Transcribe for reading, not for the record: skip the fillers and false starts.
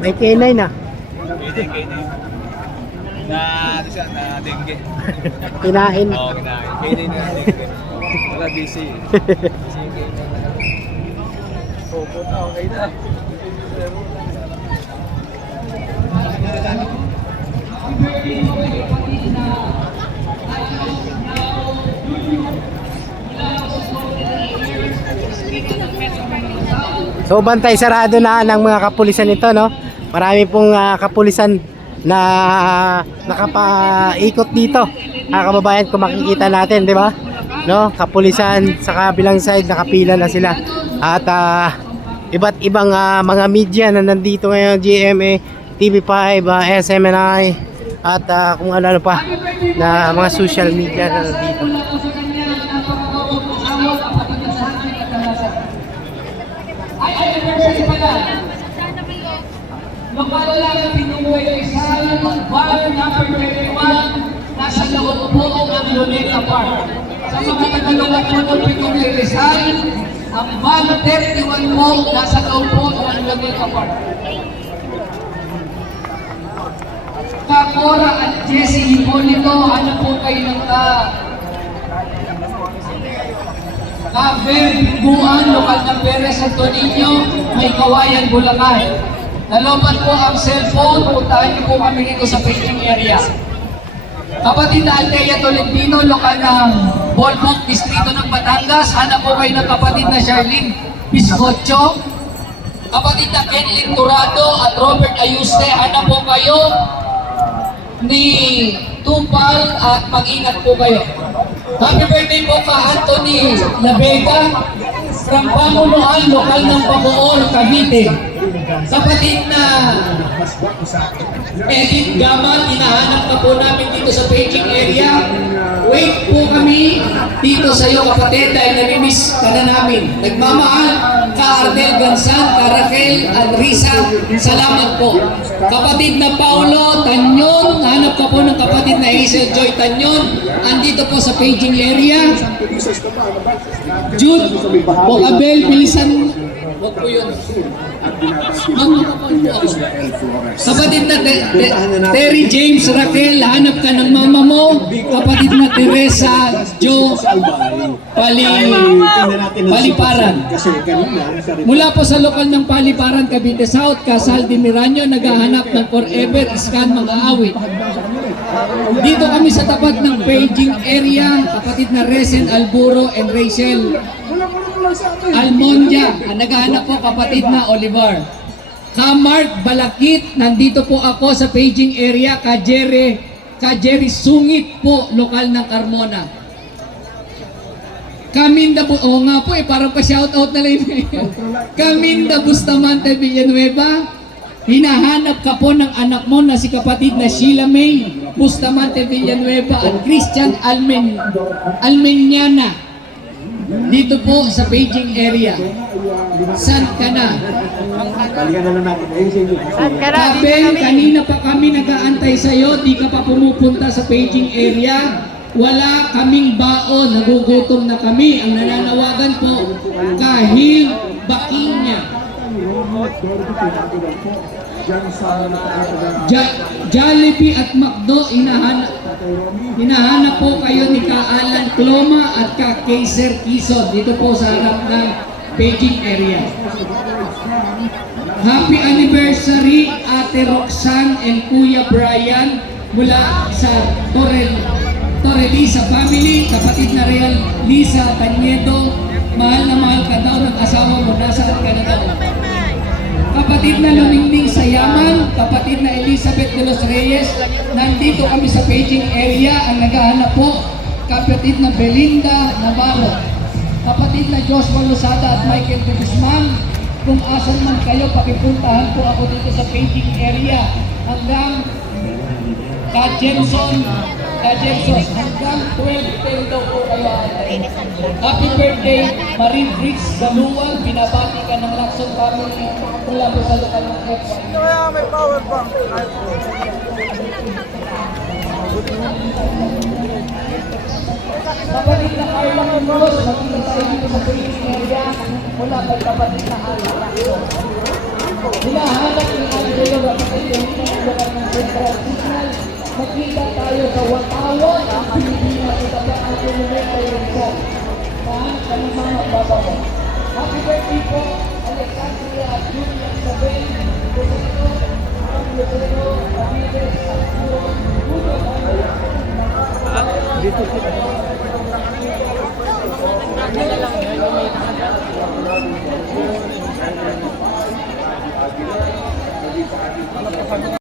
May K9 na. K9. Ano siya, na dengue. Kinain. Oo, kinain. K9 na dengue. Wala busy. Busy yung K9 na. Opo na, okay na. So bantay sarado na ng mga kapulisan ito, no? Marami pong kapulisan na nakapaikot dito. Kababayan, kung makikita natin, di ba? No? Kapulisan sa kabilang side nakapila na sila. At iba't ibang mga media na nandito ngayon, GMA, TV5, SMNI, at kung ano pa na mga social media na nandito. Lokal lang pinuwi Rizal, bar number 21, nasa loob po ng Luneta Park. Sa mga tagalungan po ng pinuwi Rizal, ang bar 31 po nasa loob po ng Luneta Park. Kakora at Jesse Hipolito, ano po kayo ng Caber, Buan, lokal ng Perez Santo Niño, may Kawayan, Bulacan. Nalobat po ang cellphone, puntahan niyo po kami dito sa paging area. Kapatid na Altea Tolentino, lokal ng Bolbok, distrito ng Batangas. Hanap po kayo ng kapatid na Charlene Biscocho. Kapatid na Kenlin Turado at Robert Ayuste. Hanap po kayo ni Tupal at mag-ingat po kayo. Happy birthday po ka Anthony Labega from Pamunuan, lokal ng Bacoor, Cavite. Kapatid na Edith Gamal, hinahanap na po namin dito sa paging area. Wait po kami dito sa iyo kapatid dahil namimiss ka na namin. Nagmamahal ka Ardel Gansan, ka Raquel Alrisa, salamat po. Kapatid na Paulo Tanyon, hanap ka po ng kapatid na Hazel Joy Tanyon, andito po sa paging area. Jude Bocabel, bilisan. Huwag po yun. Kapatid na Terry James Raquel, hanap ka ng mama mo. Kapatid na Teresa Jo Paliparan. Mula po sa lokal ng Paliparan, Cavite South, Casal de Miranyo, naghahanap ng forever scan mga awit. Dito kami sa tapat ng paging area, kapatid na Resen Alburo and Rachel Almondia, naghahanap po kapatid na Oliver. Kamark Balakit, nandito po ako sa paging area, Kajeri Sungit po, lokal ng Carmona. Kaminda po, oo nga po parang pa-shoutout na lang. Kaminda Bustamante Villanueva, hinahanap ka po ng anak mo na si kapatid na Sheila May Bustamante Villanueva at Christian Almeniana. Dito po sa paging area. San ka na? Kabel, kanina pa kami nag-aantay sa'yo, di ka pa pumupunta sa paging area. Wala kaming baon, nagugutom na kami. Ang nananawagan po, Kahil Bakinya. Jollibee at McDo, hinahanap po kayo ni Ka Alan Cloma at Ka Kaiser Quezon dito po sa harap ng paging area. Happy anniversary Ate Roxanne and Kuya Brian mula sa Torrelisa family, kapatid na Lisa Tanieto, mahal na mahal ka daw ng asawa mo, nasaan ka na daw? Kapatid na Lumingning Sayaman, kapatid na Elizabeth de los Reyes, nandito kami sa paging area, ang naghahanap po, kapatid na Belinda Navarro, kapatid na Joshua Lozada at Michael de Guzman. Kung asan man kayo, pakipuntahan po ako dito sa paging area hanggang Ka-Jenson, hanggang 12 daw po kayo. Happy birthday, Marie Briggs Galuwal, binabati ka ng Lacson family mula po sa lokal ng F1. Kaya may power bank. Kapatid na Carla Munoz, magkita tayo dito sa paging area mula kay kapatid na Carla Lacson. Hinahanap ni Angelo Rapitay ng lokal ng Central Signal. Magkita tayo sa Watawan, ang Pilipinas, ito ba ang Pilipinas yung sa mahal ka ng mga baba mo. Happy birthday po, Alexandria at Julian Isabel, Lucero, Lucero, Ramirez, at Puro, Puro, Dito